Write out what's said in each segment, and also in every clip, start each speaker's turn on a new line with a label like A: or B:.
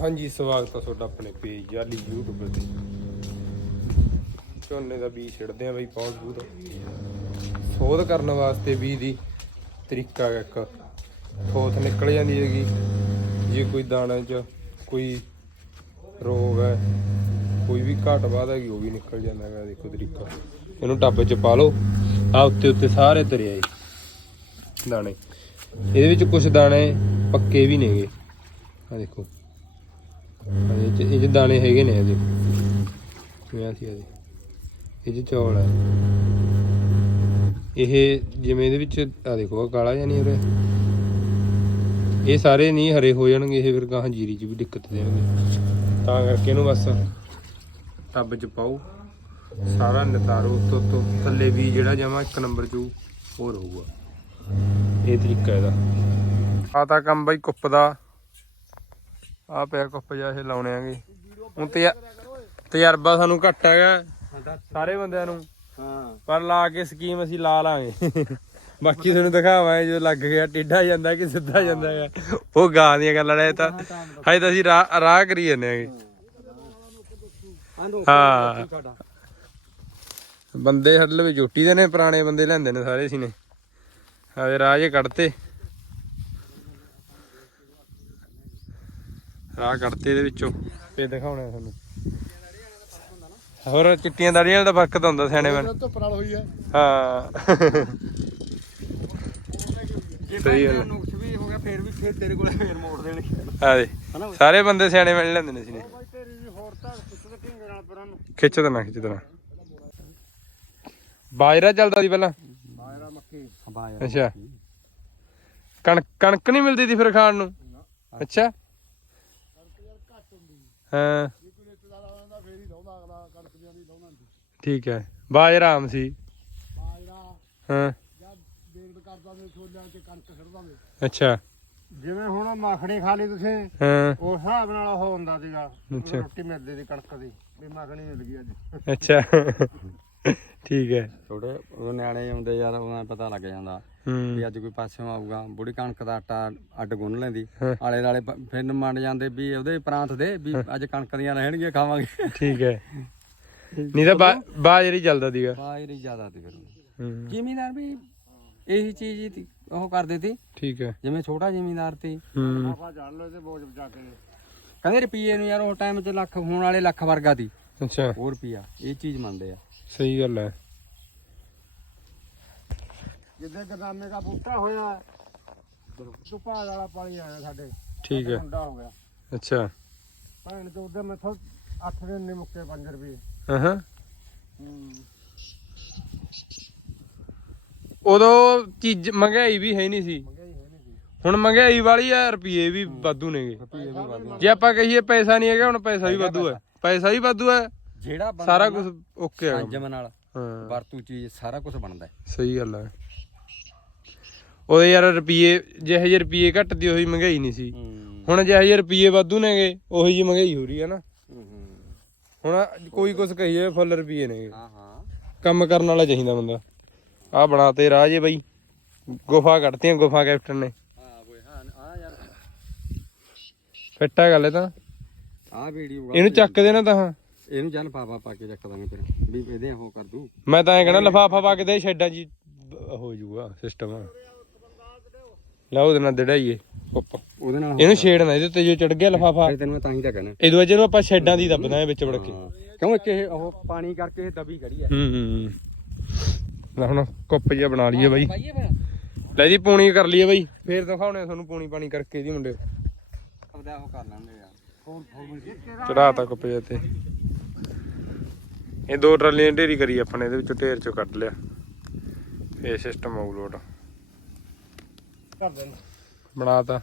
A: ਹਾਂਜੀ, ਸਵਾਗਤ ਹੈ ਤੁਹਾਡਾ ਆਪਣੇ ਪੇਜ ਜਾਲੀ YouTube ਤੇ। ਝੋਨੇ ਦਾ ਬੀਜ ਛਿੜਦੇ ਆ ਬਈ ਬਹੁਤ ਦੂਰ। ਸੋਧ ਕਰਨ ਵਾਸਤੇ ਬੀਜ ਦੀ ਤਰੀਕਾ ਇੱਕ। ਥੋਥ ਨਿਕਲ ਜਾਂਦੀ ਹੈਗੀ। ਜੇ ਕੋਈ ਦਾਣੇ 'ਚ ਕੋਈ ਰੋਗ ਹੈ, ਕੋਈ ਵੀ ਘਾਟ ਵਾਧ ਹੈਗੀ, ਉਹ ਵੀ ਨਿਕਲ ਜਾਂਦਾ ਹੈਗਾ, ਦੇਖੋ ਤਰੀਕਾ। ਇਹਨੂੰ ਟੱਬ 'ਚ ਪਾ ਲਓ। ਆ ਉੱਤੇ ਉੱਤੇ ਸਾਰੇ ਤਰੇ ਆਏ ਦਾਣੇ। ਇਹਦੇ ਵਿੱਚ ਕੁਝ ਦਾਣੇ ਪੱਕੇ ਵੀ ਨੇਗੇ। ਆ ਦੇਖੋ। ਇਹ 'ਚ ਇਹ 'ਚ ਦਾਣੇ ਹੈਗੇ ਨੇ ਇਹਦੇ ਕਿਵੇਂ ਸੀ ਇਹਦੇ ਇਹ 'ਚ ਚੌਲ ਹੈ ਇਹ ਜਿਵੇਂ ਇਹਦੇ ਵਿੱਚ ਆ ਦੇਖੋ ਆਹ ਕਾਲਾ ਜਿਹਾ ਨਹੀਂ ਉਰੇ ਇਹ ਸਾਰੇ ਨਹੀਂ ਹਰੇ ਹੋ ਜਾਣਗੇ ਇਹ ਫਿਰ ਗਾਹਾਂ ਜੀਰੀ 'ਚ ਵੀ ਦਿੱਕਤ ਦੇਣਗੇ ਤਾਂ ਕਰਕੇ ਇਹਨੂੰ ਬਸ ਟੱਬ 'ਚ ਪਾਓ। ਸਾਰਾ ਨਿਤਾਰੋ ਉੱਤੋਂ ਤੋਂ ਥੱਲੇ ਵੀ ਜਿਹੜਾ ਜਮਾ ਇੱਕ ਨੰਬਰ 'ਚ ਹੋਊ, ਉਹ ਇਹ ਤਰੀਕਾ ਇਹਦਾ। ਆ ਤਾਂ ਕੰਮ ਬਾਈ ਕੁੱਪ ਦਾ। ਆ ਪਿਆ ਕੁੱਪ ਜਿਹਾ ਇਹ ਲਾਉਣੇ ਆਂਗੇ। ਹੁਣ ਤੇ ਤਜਰਬਾ ਸਾਨੂੰ ਘੱਟ ਹੈਗਾ। ਸਾਰੇ ਬੰਦਿਆਂ ਨੂੰ।
B: ਹਾਂ।
A: ਪਰ ਲਾ ਕੇ ਸਕੀਮ ਅਸੀਂ ਲਾ ਲਾਂਗੇ। ਬਾਕੀ ਤੁਹਾਨੂੰ ਦਿਖਾਵਾਂਗੇ ਜੋ ਲੱਗ ਗਿਆ ਟੇਢਾ ਜਾਂਦਾ ਕਿ ਸਿੱਧਾ ਜਾਂਦਾ ਹੈਗਾ ਉਹ ਗਾਂ ਦੀਆਂ ਗੱਲਾਂ ਨੇ ਤਾਂ ਹਜੇ ਤਾਂ ਅਸੀਂ ਰਾਹ ਕਰੀ ਜਾਂਦੇ ਆਂਗੇ। ਹਾਂ। ਬੰਦੇ ਹੱਲ ਵੀ ਜੋਟੀ ਦੇ ਨੇ ਪੁਰਾਣੇ ਬੰਦੇ ਲੈਂਦੇ ਨੇ ਸਾਰੇ ਸੀ ਨੇ। ਹਾਏ ਰਾਹ ਜੇ ਕੱਢਤੇ। ਰਾਹ ਕੱਢਤੇ ਇਹਦੇ ਵਿੱਚੋਂ। ਫੇਰ ਦਿਖਾਉਣਾ ਤੁਹਾਨੂੰ। ਹੋਰ ਚਿੱਟੀਆਂ ਦਾੜੀਆਂ ਦਾ ਫ਼ਰਕ ਤਾਂ ਹੁੰਦਾ ਸਿਆਣੇ ਬਣ
B: ਧੁੱਪ ਨਾਲ ਹੋਈ ਹੈ
A: ਹਾਂ। ਸਹੀ ਗੱਲ ਹੈ।
B: ਨੁਕਸ ਵੀ ਹੋ ਗਿਆ ਫੇਰ ਵੀ ਫੇਰ ਤੇਰੇ ਕੋਲੇ ਫੇਰ ਮੋੜ ਦੇਣਗੇ
A: ਆ ਦੇ। ਸਾਰੇ ਬੰਦੇ ਸਿਆਣੇ ਬਣ ਲੈਂਦੇ ਨੇ ਸੀ ਨੇ
B: ਬਾਈ ਤੇਰੀ ਵੀ ਹੋਰ ਤਾਂ ਪੁੱਛਦੇ ਕਿੰਗ ਨਾਲ ਪਰਾਂ ਨੂੰ।
A: ਖਿੱਚ ਦੇਣਾ ਖਿੱਚ ਦੇਣਾ। ਬਾਜਰਾ ਚੱਲਦਾ ਸੀ ਪਹਿਲਾਂ।
B: ਬਾਜਰਾ ਮੱਕੀ। ਬਾਜਰਾ
A: ਅੱਛਾ। ਕਣਕ ਕਣਕ ਨਹੀਂ ਮਿਲਦੀ ਸੀ ਫਿਰ ਖਾਣ ਨੂੰ। ਅੱਛਾ। ਹਾਂ
B: ਜੇ ਕੋਈ ਰਿਸ਼ਤੇਦਾਰ ਆਉਂਦਾ ਫੇਰ ਹੀ ਲਾਉਂਦਾ ਅਗਲਾ ਕਣਕ ਦੀਆਂ ਦੀ ਲਾਉਂਦਾ ਨਹੀਂ
A: ਠੀਕ ਹੈ। ਬਾਜਰਾ ਆਮ ਸੀ।
B: ਬਾਜਰਾ
A: ਹਾਂ।
B: ਜਦ ਬੇਲਡ ਕਰਦਾ ਨੇ ਛੋਲਿਆਂ ਤੇ ਕਣਕ ਖੜਦਾ ਨੇ
A: ਅੱਛਾ।
B: ਜਿਵੇਂ ਹੁਣ ਮੱਖਣੀ ਖਾ ਲਈ ਤੁਸੀਂ
A: ਹਾਂ।
B: ਉਸ ਹਿਸਾਬ ਨਾਲ ਉਹ ਹੁੰਦਾ ਸੀਗਾ
A: ਅੱਛਾ।
B: ਰੋਟੀ ਮਿਲਦੀ ਦੀ ਕਣਕ ਦੀ ਵੀ ਮੱਖਣੀ ਮਿਲ ਗਈ ਅੱਜ।
A: ਅੱਛਾ। ਠੀਕ ਹੈ।
C: ਛੋਟੇ ਉਹ ਨਿਆਣੇ ਆਉਂਦੇ ਯਾਰ ਉਹਨਾਂ ਨੂੰ ਪਤਾ ਲੱਗ ਜਾਂਦਾ
A: ਹੂੰ।
C: ਵੀ ਅੱਜ ਕੋਈ ਪਾਸਿਓਂ ਆਊਗਾ। ਬੁੜੀ ਕਣਕ ਦਾ ਆਟਾ ਅੱਡ ਗੁੰਨ ਲੈਂਦੀ। ਆਲੇ ਦਾਲੇ ਫਿਰ ਮੰਨ ਜਾਂਦੇ ਵੀ ਉਹਦੇ ਪ੍ਰਾਂਤ ਦੇ ਵੀ ਅੱਜ ਕਣਕ ਦੀਆਂ ਰਹਿਣਗੀਆਂ ਖਾਵਾਂਗੇ।
A: ਠੀਕ ਹੈ। ਨਹੀਂ ਤਾਂ ਬਾ- ਬਾਜਰੀ ਚੱਲਦਾ ਸੀਗਾ।
C: ਬਾਹਰ ਜ਼ਿਆਦਾ ਤੇ ਫਿਰ ਜ਼ਿਮੀਦਾਰ ਵੀ ਇਹੀ ਚੀਜ਼ ਉਹ ਕਰਦੇ ਤੀ।
A: ਠੀਕ ਹੈ।
C: ਜਿਵੇਂ ਛੋਟਾ ਜ਼ਿਮੀਦਾਰ ਤੀ।
B: ਆਪਾਂ ਜਾਣ ਲੋ ਤੇ ਬੋਝ ਬਚਾ ਕੇ।
C: ਕਹਿੰਦੇ ਰੁਪਈਏ ਨੂੰ ਯਾਰ ਉਹ ਟਾਈਮ 'ਚ ਲੱਖ ਹੋਣ ਵਾਲੇ ਲੱਖ ਵਰਗਾ ਤੀ।
A: ਅੱਛਾ।
C: ਉਹ ਰੁਪਈਆ ਇਹ ਚੀਜ਼ ਮੰਨਦੇ ਆ।
A: ਸਹੀ ਗੱਲ ਹੈ।
B: ਜਿੱਦੇ ਗਦਾਮੇ ਦਾ ਬੂਟਾ ਹੋਇਆ ਸੁਪਾ ਵਾਲਾ ਪਾਣੀ ਆਇਆ ਸਾਡੇ।
A: ਠੀਕ ਹੈ।
B: ਠੰਡਾ ਹੋ ਗਿਆ।
A: ਅੱਛਾ।
B: ਭੈਣ ਤੇ ਉਹਦੇ ਮੈਥੋਂ 8 ਦਿਨ ਨਹੀਂ ਮੁੱਕੇ 5 ਰੁਪਏ।
A: ਹਾਂ ਹਾਂ। ਉਦੋਂ ਚੀਜ਼ ਮਹਿੰਗਾਈ ਵੀ ਹੈ ਨਹੀਂ ਸੀ।
B: ਮੰਗਿਆ ਹੀ ਹੈ ਨਹੀਂ ਸੀ।
A: ਹੁਣ ਮਹਿੰਗਾਈ ਵਾਲੀ ਆ ਰੁਪਏ ਵੀ ਵਾਧੂ ਨੇਗੇ ਜੇ ਆਪਾਂ ਕਹੀਏ ਪੈਸਾ ਨਹੀਂ ਹੈਗਾ ਹੁਣ ਪੈਸਾ ਵੀ ਵਾਧੂ ਹੈ। ਪੈਸਾ ਵੀ ਵਾਧੂ ਹੈ।
C: ਜਿਹੜਾ ਬੰਦਾ
A: ਸਾਰਾ ਕੁਝ ਓਕੇ ਹੈ
C: ਸੰਜਮ ਨਾਲ
A: ਹਾਂ।
C: ਵਰਤੂ ਚੀਜ਼ ਸਾਰਾ ਕੁਝ ਬਣਦਾ ਹੈ।
A: ਸਹੀ ਗੱਲ ਹੈ ਉਹਦੇ ਯਾਰ ਰੁਪਏ ਜਿਹੇ ਜਿਹੇ ਰੁਪਏ ਘਟਦੀ ਉਹੀ ਮਹਿੰਗਾਈ ਨਹੀਂ ਸੀ।
C: ਹੂੰ।
A: ਹੁਣ ਜਿਹੇ ਜਿਹੇ ਰੁਪਏ ਵਾਧੂ ਨੇਗੇ ਉਹੀ ਜੀ ਮਹਿੰਗਾਈ ਹੋ ਰਹੀ ਹੈ ਨਾ।
C: ਹੂੰ
A: ਹੁਣ ਕੋਈ ਕੁਝ ਕਹੀਏ ਫੁੱਲ ਰੁਪਏ ਨੇਗੇ।
C: ਹਾਂ ਹਾਂ।
A: ਕੰਮ ਕਰਨ ਵਾਲਾ ਚਾਹੀਦਾ ਬੰਦਾ। ਆ ਬਣਾਤੇ ਰਾਹ ਜੇ ਬਾਈ। ਗੁਫਾ ਕੱਢਤੀਆਂ ਗੁਫਾ ਕੈਪਟਨ ਨੇ।
C: ਹਾਂ ਬੋਏ ਹਾਂ ਆ ਯਾਰ।
A: ਫਿੱਟ ਹੈ ਗੱਲ ਇਹ ਤਾਂ।
C: ਆ ਵੀਡੀਓ
A: ਇਹਨੂੰ ਚੱਕ ਦੇ ਨਾ ਤਾਂ
C: ਇਹਨੂੰ ਚੱਲ ਪਾਪਾ ਪਾ ਕੇ ਚੱਕ ਦਾਂਗੇ ਫਿਰ ਵੀ ਇਹਦੇ ਉਹ ਕਰ ਦੂ।
A: ਮੈਂ ਤਾਂ ਐ ਕਹਣਾ ਲਫਾਫਾ ਪਾ ਕੇ ਦੇ ਸ਼ੈਡਾਂ ਜੀ। ਹੋ ਜਾਊਗਾ ਸਿਸਟਮ ਲਾ ਉਹਦੇ ਨਾਲ ਡੜਾਈਏ ਉੱਪ
C: ਉਹਦੇ ਨਾਲ
A: ਇਹਨੂੰ ਛੇੜਨਾ ਇਹਦੇ ਤੇ ਜੋ ਚੜ ਗਿਆ ਲਫਾਫਾ।
C: ਫਿਰ ਤੈਨੂੰ ਮੈਂ ਤਾਂ ਹੀ ਤਾਂ ਕਹਿਣਾ।
A: ਇਹਦੋਂ ਵਜੇ ਨੂੰ ਆਪਾਂ ਸ਼ੈਡਾਂ ਦੀ ਦੱਬਦਾ ਵਿੱਚ ਵੜ ਕੇ।
C: ਹਾਂ। ਕਿਉਂ ਇੱਕ ਇਹ ਉਹ ਪਾਣੀ ਕਰਕੇ ਇਹ ਦਬੀ ਖੜੀ ਹੈ
A: ਹੂੰ ਹੂੰ। ਲੈ ਹੁਣ ਕੁੱਪ ਜਿਹਾ ਬਣਾ ਲਈਏ ਬਾਈ।
C: ਪਾਈਏ ਫਿਰ।
A: ਲੈ ਦੀ ਪੂਣੀ ਕਰ ਲਈਏ ਬਾਈ। ਫੇਰ ਦਿਖਾਉਣੇ ਆ ਤੁਹਾਨੂੰ ਪੂਣੀ ਪਾਣੀ ਕਰਕੇ ਇਹਦੀ ਮੁੰਡੇ
C: ਆਪਦਾ ਉਹ ਕਰ ਲੈਂਦੇ ਯਾਰ
A: ਚੜਾਤਾ ਕੁੱਪ ਜਿਹਾ ਤੇ ਇਹ ਦੋ ਟਰਾਲੀਆਂ ਢੇਰੀ ਕਰੀ ਆਪਾਂ ਨੇ ਇਹਦੇ ਵਿੱਚੋਂ ਢੇਰ ਚੋਂ ਕੱਢ ਲਿਆ। ਇਹ ਸਿਸਟਮ ਆਉ ਲੋਡ
B: ਕਰ ਦੇਣ
A: ਬਣਾਤਾ।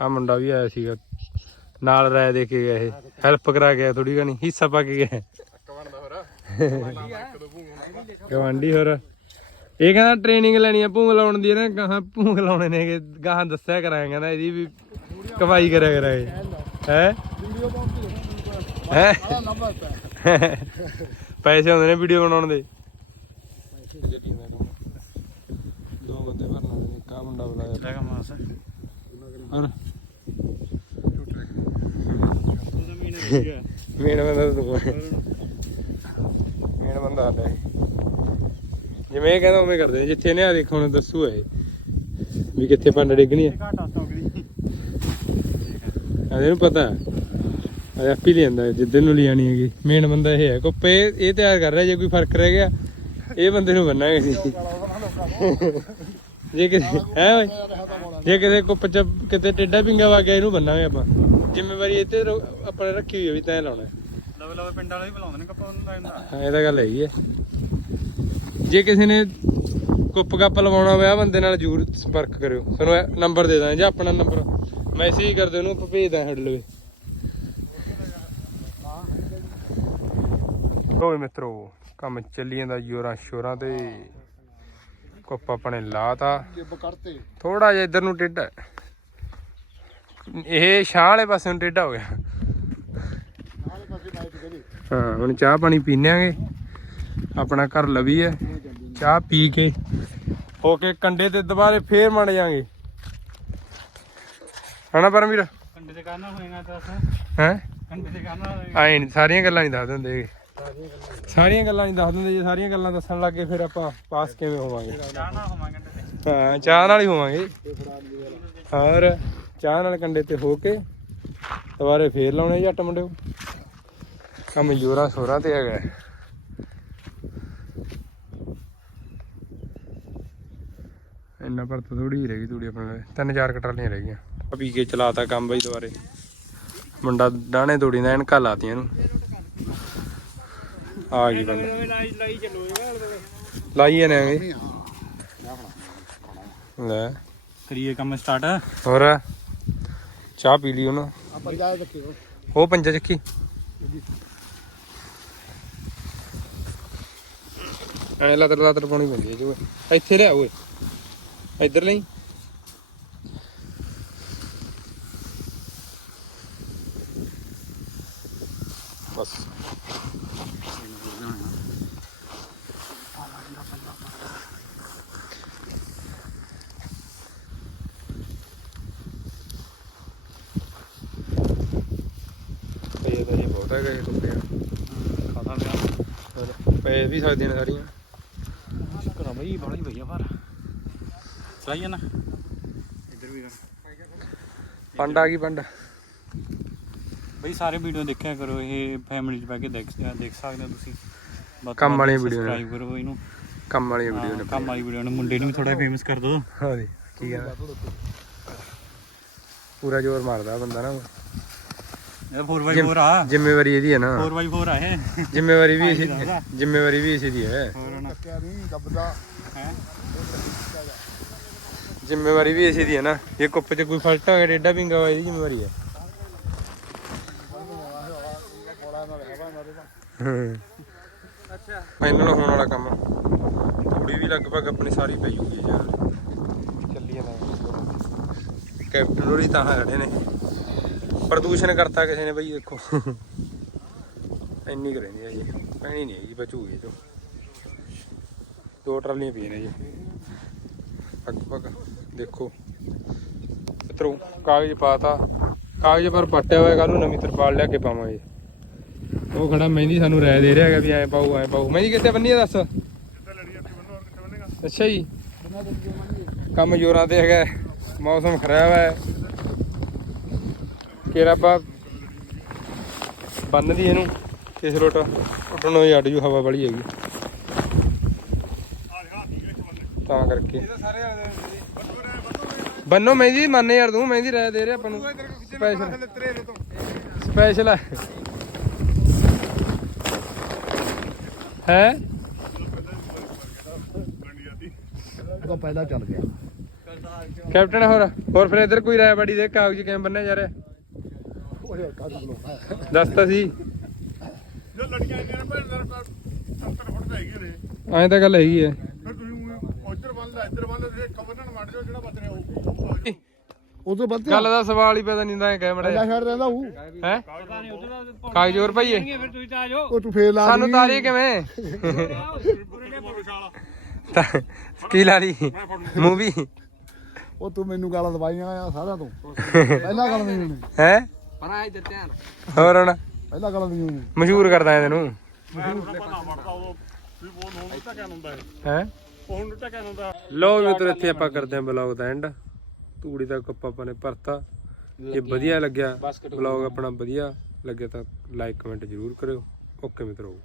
A: ਆ ਮੁੰਡਾ ਵੀ ਆਇਆ ਸੀਗਾ। ਨਾਲ ਰਾਇ ਦੇ ਕੇ ਗਿਆ ਇਹ। ਹੈਲਪ ਕਰਾ ਗਿਆ ਥੋੜੀ ਘਣੀ। ਹਿੱਸਾ ਪਾ ਕੇ ਗਿਆ। ਗਵਾਂਡੀ ਹੋਰ। ਇਹ ਕਹਿੰਦਾ ਟ੍ਰੇਨਿੰਗ ਲੈਣੀ ਆ ਭੂੰਗ ਲਾਉਣ ਦੀ ਨਾ। ਗਾਹਾਂ ਭੂੰਗ ਲਾਉਣੇ ਨੇ ਕਿ ਗਾਹਾਂ ਦੱਸਿਆ ਕਰਾਂਗੇ। ਕਹਿੰਦਾ ਇਹਦੀ ਵੀ ਕਮਾਈ ਕਰਿਆ ਕਰਾਂਗੇ। ਹੈ? ਹੈ? ਪੈਸੇ ਹੁੰਦੇ ਨੇ ਵੀਡੀਓ ਬਣਾਉਣ ਦੇ। ਦੋ ਬੰਦੇ ਭਰਨਾ ਨੇ ਕਾ ਮੁੰਡਾ ਬੁਲਾਇਆ
B: ਲੈਗਾ ਮਾਸ
A: ਹੋਰ? ਮੇਨ ਬੰਦਾ ਤਾਂ ਤੂੰ ਹੈ ਮੇਨ ਬੰਦਾ ਆਦਾ ਜਿਵੇਂ ਇਹ ਕਹਿੰਦਾ ਉਵੇਂ ਕਰਦੇ ਨੇ। ਜਿੱਥੇ ਨੇ ਆ ਦੇਖੋ ਹੁਣ ਦੱਸੂ ਇਹ ਵੀ ਕਿੱਥੇ ਪੰਡ ਡਿੱਗਣੀ ਹੈ
C: ਘਾਟਾ ਦੀ
A: ਇਹਨੂੰ ਪਤਾ। ਆ ਆਪੀ ਲਿਆਂਦਾ ਜਿੱਦਨ ਨੂੰ ਲਿਆਣੀ ਹੈਗੀ। ਮੇਨ ਬੰਦਾ ਇਹ ਹੈ। ਕੋਪੇ ਇਹ ਤਿਆਰ ਕਰ ਰਿਹਾ ਜੇ ਕੋਈ ਫ਼ਰਕ ਰਹਿ ਗਿਆ ਇਹ ਬੰਦੇ ਨੂੰ ਬੰਨਾਂਗੇ ਸੀ ਜੇ ਕਿਸੇ ਹੈ ਓਏ? ਜੇ ਕਿਸੇ ਕੁੱਪ ਚ ਕਿਤੇ ਟੇਡਾ ਪਿੰਗਾ ਵਾ ਗਿਆ ਇਹਨੂੰ ਬੰਨਾਂਗੇ ਆਪਾਂ। ਜ਼ਿੰਮੇਵਾਰੀ ਇਹ ਤੇ ਰੋ- ਆਪਾਂ ਨੇ ਰੱਖੀ ਹੋਈ ਹੈ ਵੀ ਤੈਂ ਲਾਉਣਾ।
C: ਲਵੇ ਲਵੇ ਪਿੰਡ ਵਾਲੇ ਵੀ ਬੁਲਾਉਂਦੇ ਨੇ ਕੱਪਾ ਨੂੰ ਲੈਂਦਾ
A: ਹਾਂ ਇਹ ਤਾਂ ਗੱਲ ਹੈਗੀ ਹੈ ਜੇ ਕਿਸੇ ਨੇ ਕੁੱਪ ਕੱਪ ਲਵਾਉਣਾ ਹੋਇਆ ਬੰਦੇ ਨਾਲ ਜਰੂਰ ਸੰਪਰਕ ਕਰਿਓ। ਤੁਹਾਨੂੰ ਨੰਬਰ ਦੇ ਦਾਂ ਜਾਂ ਆਪਣਾ ਨੰਬਰ ਮੈਸੇਜ ਕਰ ਦਿਓ ਉਹਨੂੰ ਆਪਾਂ ਭੇਜ ਦਾਂ ਹੱਡ ਲਵੇ। ਹੋਵੇ ਮਿੱਤਰੋ ਕੰਮ ਚੱਲੀ ਜਾਂਦਾ ਜੋਰਾਂ ਸ਼ੋਰਾਂ ਤੇ। ਕੁੱਪ ਆਪਣੇ ਲਾਤਾ।
B: ਜਿੱਬ ਕਰਤੇ।
A: ਥੋੜਾ ਜਿਹਾ ਇੱਧਰ ਨੂੰ ਟੇਢਾ ਹੈ। ਇਹ ਛਾਂ ਵਾਲੇ ਪਾਸੇ ਨੂੰ ਟੇਢਾ ਹੋ ਗਿਆ। ਹਾਂ ਹੁਣ ਚਾਹ ਪਾਣੀ ਪੀਨੇ ਆਂਗੇ। ਆਪਣਾ ਘਰ ਲਵੀ ਹੈ। ਚਾਹ ਪੀ ਕੇ। ਹੋ ਕੇ ਕੰਡੇ ਤੇ ਦੁਬਾਰੇ ਫੇਰ ਮੰਡ ਜਾਾਂਗੇ। ਹਣਾ ਪਰਮਵੀਰ?
C: ਕੰਡੇ ਦੇ ਕਰਨਾ ਹੋਏਗਾ ਤਾਂ।
A: ਹੈ?
C: ਕੰਡੇ ਦੇ ਕਰਨਾ
A: ਆਏ ਨੀ ਸਾਰੀਆਂ ਗੱਲਾਂ ਨਹੀਂ ਦੱਸ ਦਿੰਦੇ। ਸਾਰੀਆਂ ਗੱਲਾਂ ਨਹੀਂ ਦੱਸ ਦਿੰਦੇ ਜੇ, ਸਾਰੀਆਂ ਗੱਲਾਂ ਦੱਸਣ ਲੱਗੇ ਫਿਰ ਆਪਾਂ ਪਾਸ ਕਿਵੇਂ ਹੋਵਾਂਗੇ?
C: ਜਾਣਾ ਹੋਵਾਂਗੇ
A: ਹਾਂ, ਚਾਹ ਨਾਲ ਹੀ ਹੋਵਾਂਗੇ। ਹੋਰ, ਚਾਹ ਨਾਲ ਕੰਡੇ ਤੇ ਹੋ ਕੇ ਦੁਬਾਰੇ ਫੇਰ ਲਾਉਣੇ ਜੱਟ ਮੁੰਡਿਓ ਕੰਮ ਜੋਰਾਂ ਸੋਰਾਂ ਤੇ ਹੈਗਾ। ਇੰਨਾ ਪਰ ਥੋੜੀ ਹੀ ਰਹਿ ਗਈ, ਤੂੜੀ ਆਪਣੇ ਤਿੰਨ ਚਾਰ ਕਟਰਾਲੀਆਂ ਰਹਿ ਗਈਆਂ। ਆ ਪੀ ਕੇ ਚਲਾਤਾ ਕੰਮ ਬਈ ਦੁਬਾਰੇ। ਮੁੰਡਾ ਡਾਣੇ ਤੋੜੀ ਨਾ ਐਨਕਾਂ ਲਾਤੀਆਂ ਨੂੰ ਆ ਗਈ ਬੰਦਾ
C: ਲਾਈ ਲਾਈ ਚੱਲੋ
A: ਲਾਈਏ ਨੇ ਐਵੇਂ ਲੈ।
C: ਕਰੀਏ ਕੰਮ ਸਟਾਰਟ
A: ਹੋਰ? ਚਾਹ ਪੀ ਲਈ ਉਹਨਾਂ। ਉਹ ਪੰਜਾ ਚੱਕੀ। ਐ ਲਤਰ ਲਤਰ ਪਾਉਣੀ ਪੈਂਦੀ ਹੈ ਜੋ। ਇੱਥੇ ਲਿਆ ਓਏ। ਇੱਧਰ ਲਈ ਬਸ ਹੈਗਾ ਇਹ ਟੁੱਟਿਆ
C: ਖਾਦਾ ਪਿਆ
A: ਪੈ ਵੀ ਸਕਦੀਆਂ ਨੇ ਸਾਰੀਆਂ
C: ਸ਼ੁਕਰ ਆ ਬਈ ਬਾਲੀ ਭਈਆ ਪਰ ਚਲਾਈਏ ਨਾ? ਇੱਧਰ ਵੀ
A: ਪੰਡ ਆ ਗਈ ਪੰਡ।
C: ਬਈ ਸਾਰੇ ਵੀਡੀਓ ਦੇਖਿਆ ਕਰੋ ਇਹ ਫੈਮਿਲੀ ਚ ਬਹਿ ਕੇ ਦੇਖ ਦੇਖ ਸਕਦੇ ਹੋ ਤੁਸੀਂ।
A: ਕੰਮ video ਨੇ।
C: subscribe ਕਰੋ ਇਹਨੂੰ।
A: ਕੰਮ ਵਾਲੀਆਂ ਵੀਡੀਓ ਨੇ।
C: ਕੰਮ ਵਾਲੀ ਵੀਡੀਓ ਨੇ। ਮੁੰਡੇ ਨੂੰ ਵੀ ਥੋੜਾ ਫੇਮਸ ਕਰ ਦੋ।
A: ਹਾਂ ਜੀ ਕੀ ਆ। ਪੂਰਾ ਜ਼ੋਰ ਮਾਰਦਾ ਬੰਦਾ ਨਾ
C: ਇਹ 4x4 ਆ।
A: ਜ਼ਿੰਮੇਵਾਰੀ ਇਹਦੀ ਹੈ ਨਾ।
C: 4x4 ਆ ਇਹ।
A: ਜ਼ਿੰਮੇਵਾਰੀ ਵੀ ਇਸੇ
C: ਦਾ
A: ਜ਼ਿੰਮੇਵਾਰੀ ਵੀ ਇਸੇ ਦੀ ਹੈ। ਜ਼ਿੰਮੇਵਾਰੀ ਵੀ ਇਸੇ ਦੀ ਹੈ ਨਾ। ਜੇ ਕੁੱਪ 'ਚ ਕੋਈ ਫਲਟ ਹੋ ਗਿਆ ਡੇਡਾ ਪਿੰਗਾ ਹੋਇਆ ਇਹਦੀ ਜ਼ਿੰਮੇਵਾਰੀ ਹੂੰ। ਅੱਛਾ। ਫਾਈਨਲ ਹੋਣ ਵਾਲਾ ਕੰਮ। ਥੋੜੀ ਵੀ ਲਗਭਗ ਆਪਣੀ ਸਾਰੀ ਪਈ ਹੋਈ ਹੈ ਯਾਰ। ਚੱਲੀ ਜਾਂਦਾ। ਕੈਪਟਨ ਹੋਰੀ ਤਾਂ ਖੜੇ ਨੇ। ਪ੍ਰਦੂਸ਼ਣ ਕਰਤਾ ਕਿਸੇ ਨੇ ਬਈ, ਦੇਖੋ। ਇੰਨੀ ਕੁ ਰਹਿੰਦੀ ਹੈ ਜੀ। ਪੈਣੀ ਨਹੀਂ ਹੈਗੀ ਬਚੂਗੀ ਤੋਂ ਦੋ ਟਰਾਲੀਆਂ ਪਈਆਂ ਨੇ ਜੀ। ਲਗਭਗ ਦੇਖੋ। ਮਿੱਤਰੋ, ਕਾਗਜ਼ ਪਾਤਾ। ਕਾਗਜ਼ ਪਰ ਪੱਟਿਆ ਹੋਇਆ ਕੱਲ ਨੂੰ ਨਵੀਂ ਤਰਪਾਲ ਲਿਆ ਕੇ ਪਾਵਾਂਗੇ। ਉਹ ਖੜਾ ਮਹਿੰਦੀ ਸਾਨੂੰ ਰਾਏ ਦੇ ਰਿਹਾ ਹੈਗਾ ਵੀ ਐਂ ਪਾਉ ਐਂ ਪਾਉ ਮਹਿੰਦੀ ਕਿੱਥੇ ਬੰਨੀ ਆ ਦੱਸ? ਅੱਛਾ ਜੀ। ਕੰਮ ਜੋਰਾਂ ਤੇ ਹੈਗਾ। ਮੌਸਮ ਖਰਾਬ ਹੈ। ਕਿਹੜਾ ਆਪਾਂ ਬੰਨਦੀ ਇਹਨੂੰ ਕਿਸ ਰੋਟ ਨੂੰ ਅੱਡ ਜੂ ਹਵਾ ਵਾਲੀ ਹੈਗੀ। ਤਾਂ ਕਰਕੇ। ਬੰਨੋ ਮਹਿੰਦੀ ਮੰਨ ਯਾਰ ਤੂੰ ਮਹਿੰਦੀ ਰਾਏ ਦੇ ਰਿਹਾ ਆਪਾਂ ਨੂੰ। ਸਪੈਸ਼ਲ ਸਪੈਸ਼ਲ ਹੈ ਹੈ?
B: ਉਹ ਪਹਿਲਾਂ ਚੱਲ ਗਿਆ।
A: ਕੈਪਟਨ ਹੋਰ ਹੋਰ ਫਿਰ ਇੱਧਰ ਕੋਈ ਰਾਇ ਬੜੀ ਦੇ ਕਾਗਜ਼ ਕਿਵੇਂ ਬੰਨਿਆ ਜਾ ਰਿਹਾ?
B: ਬਲੋਦਾ
A: ਦੱਸ ਤਾਂ ਸੀ
D: ਜੋ ਲੜਕੀਆਂ ਆਈਆਂ ਨੇ ਭੈਣ ਦਾ 70 ਫੁੱਟ ਦਾ ਹੈਗੀ ਨੇ।
A: ਐਂ ਤਾਂ ਗੱਲ ਹੈਗੀ ਹੈ।
D: ਫਿਰ ਤੁਸੀਂ ਉਧਰ ਇੱਧਰ ਕਮਰ ਨਾਲ ਜਾਓ ਜਿਹੜਾ
B: ਵੱਧ
A: ਗੱਲ ਦਾ ਸਵਾਲ ਹੀ ਪਤਾ ਨਹੀਂ ਕਹਿ
B: ਪਹਿਲਾਂ
A: ਮੜਿਆ
B: ਖੜ ਰਹਿੰਦਾ ਉਹ
A: ਹੈ? ਕਾਗਜ਼ ਹੋਰ ਭਾਈਏ
C: ਫਿਰ ਤੁਸੀਂ ਤਾਂ ਆ ਜਾਓ।
B: ਉਹ ਤੂੰ ਫੇਰ ਲਾ
A: ਸਾਨੂੰ। ਤਾਰੀ ਕਿਵੇਂ? ਤਾਂ ਕੀ ਲਾ ਲਈ? ਮੂਵੀ?
B: ਉਹ ਤੂੰ ਮੈਨੂੰ ਗਾਲਾਂ ਦਵਾਈਆਂ ਆ ਸਾਰਿਆਂ ਤੋਂ। ਪਹਿਲਾਂ ਗੱਲ ਨਹੀਂ
A: ਹੈ?
C: ਪਰ ਆ ਇੱਧਰ ਧਿਆਨ।
A: ਹੋਰ ਹੁਣ?
E: ਪਹਿਲਾਂ ਗੱਲ ਨਹੀਂ ਹੋਈ
A: ਮਸ਼ਹੂਰ ਕਰਦਾ ਇਹਨੂੰ
E: ਮੈਂ ਥੋੜਾ ਪਤਾ ਵੜਦਾ ਉਦੋਂ ਵੀ ਉਹ ਨੋਨ ਨੂੰ ਟਕਿਆ ਹੁੰਦਾ ਹੈ
A: ਲੋ ਮਿੱਤਰ ਇੱਥੇ ਆਪਾਂ ਕਰਦੇ ਹਾਂ ਬਲੌਗ ਦਾ ਐਂਡ ਤੂੜੀ ਦਾ ਕੱਪ ਆਪਾਂ ਨੇ ਭਰਤਾ। ਜੇ ਵਧੀਆ ਲੱਗਿਆ ਬਲੌਗ ਆਪਣਾ ਵਧੀਆ ਲੱਗਿਆ ਤਾਂ ਲਾਈਕ ਕਮੈਂਟ ਜ਼ਰੂਰ ਕਰਿਓ। ਓਕੇ ਮਿੱਤਰੋ।